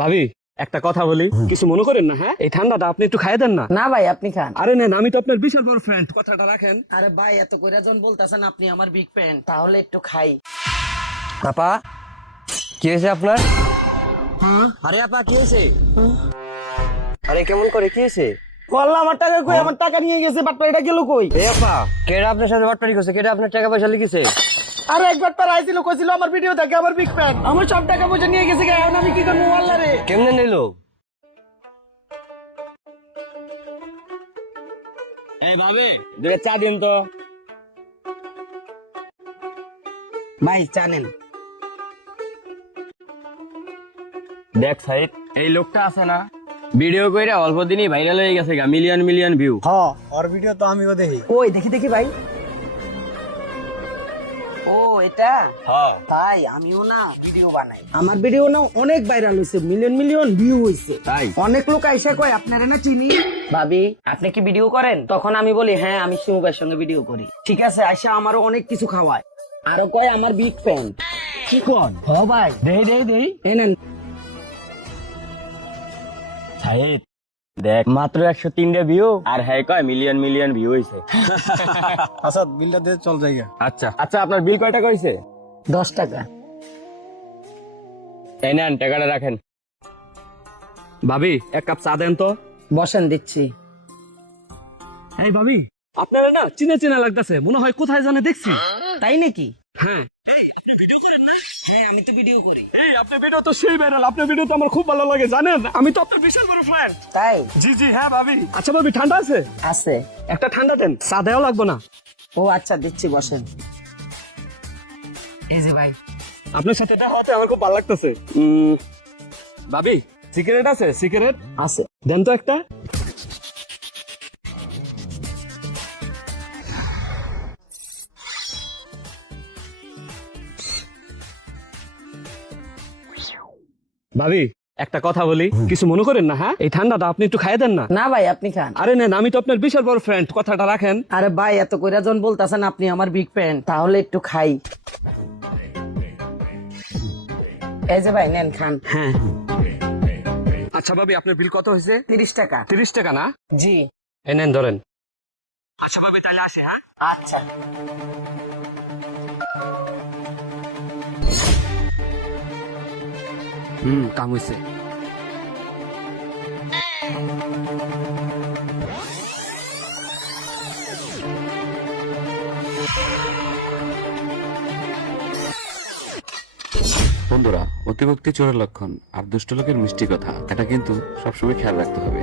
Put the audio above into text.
ভাবি একটা কথা বলি, কিছু মনে করেন না। হ্যাঁ, এই ঠান্ডাটা আপনি একটু খাইয়ে দেন না। না ভাই আপনি খান। আরে নেন, আমি তো আপনার বিশাল বড় ফ্রেন্ড, কথাটা রাখেন। আরে ভাই এত কইরা যখন বলতাছেন আপনি আমার বিগ ফ্যান, তাহলে একটু খাই। আপা কি হয়েছে আপনার? আরে আপা কি হয়েছে? আরে কেমন করে কি হয়েছে? বললাম আমার টাকা কই, আমার টাকা নিয়ে গেছে, বাট এটা গেল কই? এ আপা কেডা আপনার সাথে বাটপারি করছে? কেডা আপনার টাকা পয়সা লিখেছে? আরে একবার তার আইছিল, কইছিল আমার ভিডিও দেখে আমার বিগ ফ্যান, আমার সব টাকা পয়সা নিয়ে গেছে। এখন আমি কি করবো আল্লাহ রে? কেমনে নিলো? এই ভাবি, দুটো চা দিন তো। ভাই জানেন দেখ সাইদ, এই লোকটা আছে না, ভিডিও কইরা অল্প দিনই ভাইরাল হয়ে গেছে, মিলিয়ন মিলিয়ন ভিউ। হ্যাঁ ওর ভিডিও তো আমিও দেখি। ওই দেখি দেখি ভাই। ও এটা হ্যাঁ, তাই আমিও না ভিডিও বানাই, আমার ভিডিও না অনেক ভাইরাল হয়েছে, মিলিয়ন মিলিয়ন ভিউ হয়েছে। তাই? অনেক লোক আইসা কয় আপনারা না চিনি। ভাবি আপনি কি ভিডিও করেন? তখন আমি বলি হ্যাঁ আমি শিমু ভাইয়ের সঙ্গে ভিডিও করি। ঠিক আছে, আইসা আমারও অনেক কিছু খাওয়ায়, আরো কয় আমার বিগ ফ্যান। কি কোন? হ ভাই দেই দেই দেই। এই নেন। সাইদ দেখ, মাত্র 103টা ভিউ, আর হ্যাঁ কয় মিলিয়ন মিলিয়ন ভিউ হইছে। আচ্ছা বিলটা দিয়ে চল জায়গা। আচ্ছা আচ্ছা, আপনার বিল কয় টাকা হইছে? 10 টাকা। এই নেন, টাকাটা রাখেন। ভাবি এক কাপ চা দেন তো। বসেন দিচ্ছি। এই ভাবি, আপনারা না চিনা চিনা লাগতেছে, মনে হয় কোথায় জানে দেখছি। তাই নাকি? হ্যাঁ, হ্যাঁ আমি তো ভিডিও করি। এই আপনার ভিডিও তো সেই ভাইরাল, আপনার ভিডিও তো আমার খুব ভালো লাগে, জানেন আমি তো আপনার বিশাল বড় ফ্যান। তাই? জি জি হ্যাঁ ভাবি। আচ্ছা ভাবি, ঠান্ডা আছে? আছে। একটা ঠান্ডা দেন, চা দেওয়া লাগবে না। ও আচ্ছা দিচ্ছি, বসেন। এই যে ভাই। আপনার সাথে এটা হতে আমার খুব ভালো লাগতেছে। ভাবি সিগারেট আছে? সিগারেট আছে। দেন তো একটা। ভাবি একটা কথা বলি, কিছু মনে করেন না। হ্যাঁ, এই ঠান্ডাটা আপনি একটু খাইয়ে দেন না। না ভাই আপনি খান। আরে নেন, আমি তো আপনার বিশাল বড় ফ্রেন্ড, কথাটা রাখেন। আরে ভাই এত কইরা যখন বলতাছেন আপনি আমার বিগ ফ্যান, তাহলে একটু খাই। এই যে ভাই নেন খান। হ্যাঁ আচ্ছা ভাবি, আপনার বিল কত হয়েছে? 30 টাকা। 30 টাকা না? জি। এই নেন ধরেন। আচ্ছা ভাবি তাহলে আসে। হ্যাঁ আচ্ছা। কাম হয়েছে। বন্ধুরা, অতিভক্তি চোরের লক্ষণ, আর দুষ্ট লোকের মিষ্টি কথা, এটা কিন্তু সবসময় খেয়াল রাখতে হবে।